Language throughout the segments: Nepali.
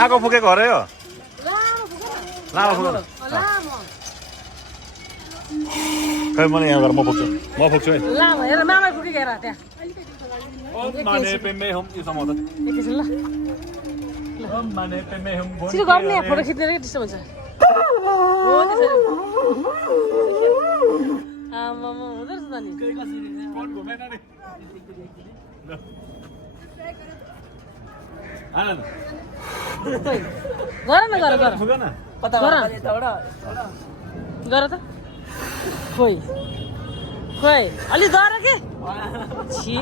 आगो फुकेको अरे यो लामो फुकेको खै मलाई यहाँ गएर म फुक्छु है लामो हेर मामा फुकेको हेर त्यहाँ माने पेमे हम यो समाउँदा एकैछिन ल माने पेमे हम छिटो गर्ने यहाँ फोटो खिच्ने कि त्यस्तो हुन्छ हो त्यसरी आमामा हुँदो रहेछ त नि फोन घुमेन नि आनन्द गर न गर गर फुक न गर त खोइ खोइ अलि गर के छि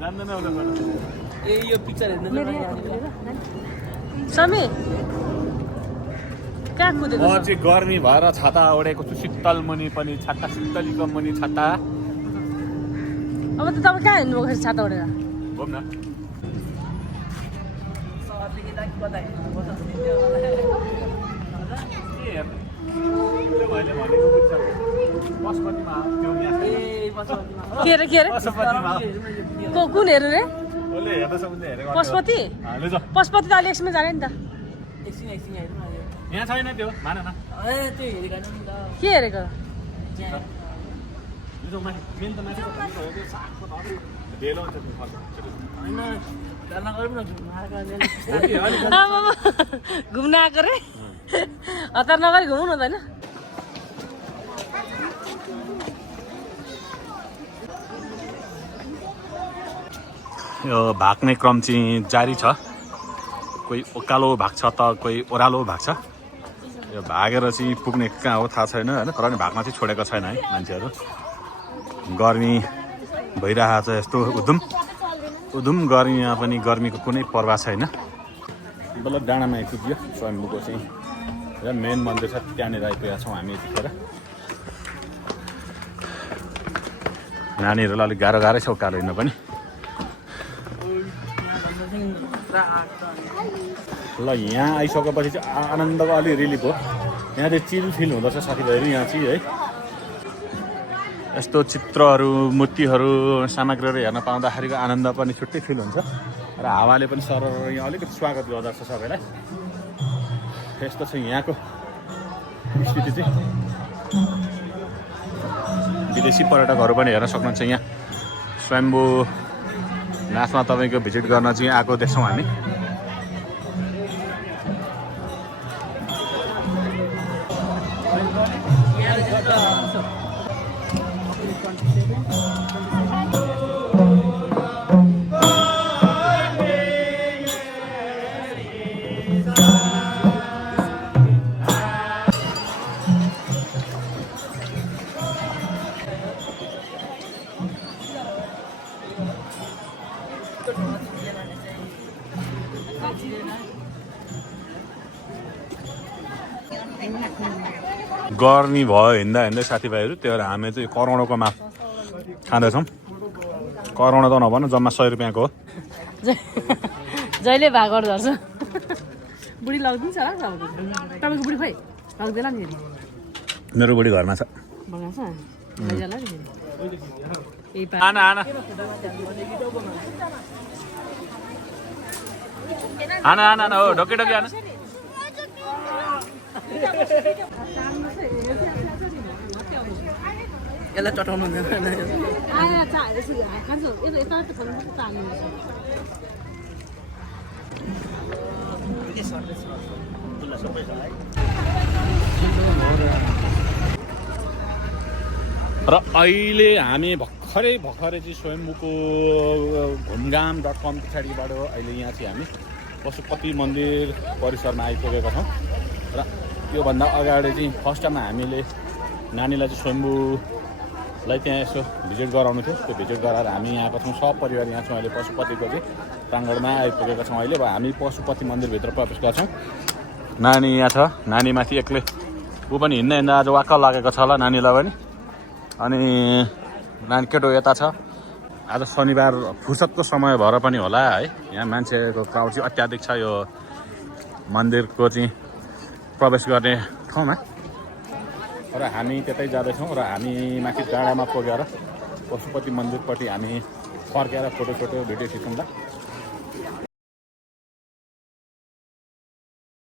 जान्दैन उनीहरू यो पिक्चर हेर्नु समी कहाँ कुदेको म चाहिँ गर्मी भएर छाता ओढेको छु शीतल मुनि पनि छाता शीतलीको मुनि छाता अब त तपाईँ कहाँ हिँड्नु भएको छाता ओढेर घुम्न के अरे कुन हेर्नु रे पशुपति पशुपति त अहिले एकछिनमा जाने नि त यहाँ छैन त्यो मान न के हेरेको घुम्न आएको रे हतार नगरी घुमौँ न त होइन यो भाग्ने क्रम चाहिँ जारी छ कोही उकालो भाग्छ त कोही ओह्रालो भाग्छ यो भागेर चाहिँ पुग्ने कहाँ हो थाहा छैन होइन तर पनि भाग्न चाहिँ छोडेको छैन है मान्छेहरू गर्मी भइरहेको छ यस्तो उधुम गर्मीमा पनि गर्मीको कुनै पर्वाह छैन बल्ल डाँडामा आइपुग्यो स्वयम्भूको चाहिँ र मेन मन्दिर छ त्यहाँनिर आइपुगेका छौँ हामी यतिखेर नानीहरूलाई अलिक गाह्रै छ उकालो हिँड्न पनि ल यहाँ आइसकेपछि चाहिँ आनन्दको अलि रिलिफ हो यहाँ चाहिँ चिल फिल हुँदछ साथीभाइहरू यहाँ चाहिँ है यस्तो चित्रहरू मूर्तिहरू सामग्रीहरू हेर्न पाउँदाखेरिको आनन्द पनि छुट्टै फिल हुन्छ र हावाले पनि सर यहाँ अलिकति स्वागत गर्दछ सबैलाई यस्तो छ यहाँको स्थिति चाहिँ विदेशी पर्यटकहरू पनि हेर्न सक्नुहुन्छ यहाँ स्वयम्भू नाथमा तपाईँको भिजिट गर्न चाहिँ आएको देख्छौँ हामी गर्मी भयो हिँड्दा साथीभाइहरू त्यही भएर हामी चाहिँ करोडोको माफ खाँदैछौँ करोडो त नभन जम्मा 100 रुपियाँको हो जहिले भागबाट झर्छ बुढी लगिदिन्छ तपाईँको बुढी खोइ लग्दैन नि मेरो बुढी घरमा छ आना हो ढोके आना यसलाई चटाउनु र अहिले हामी भर्खरै चाहिँ स्वयम्भूको घुमघाम.com पछाडिबाट अहिले यहाँ चाहिँ हामी पशुपति मन्दिर परिसरमा आइपुगेका छौँ र योभन्दा अगाडि चाहिँ फर्स्ट टाइम हामीले नानीलाई चाहिँ स्वयम्भूलाई त्यहाँ यसो भिजिट गराउनु थियो त्यो भिजिट गराएर हामी यहाँको छौँ सपरिवार यहाँ छौँ अहिले पशुपतिको चाहिँ प्राङ्गणमा आइपुगेका छौँ अहिले हामी पशुपति मन्दिरभित्र प्रवेश गर्छौँ नानी यहाँ छ नानीमाथि एक्लै ऊ पनि हिँड्दा आज वाक्क लागेको छ होला नानीलाई पनि अनि नानी केटो यता छ आज शनिबार फुर्सदको समय भएर पनि होला है यहाँ मान्छेको क्राउड चाहिँ अत्याधिक छ यो मन्दिरको चाहिँ प्रवेश गर्ने ठाउँमा र हामी त्यतै जाँदैछौँ र हामी माथि डाँडामा पुगेर पशुपति मन्दिरपट्टि हामी फर्केर फोटो भिडियो खिचौँला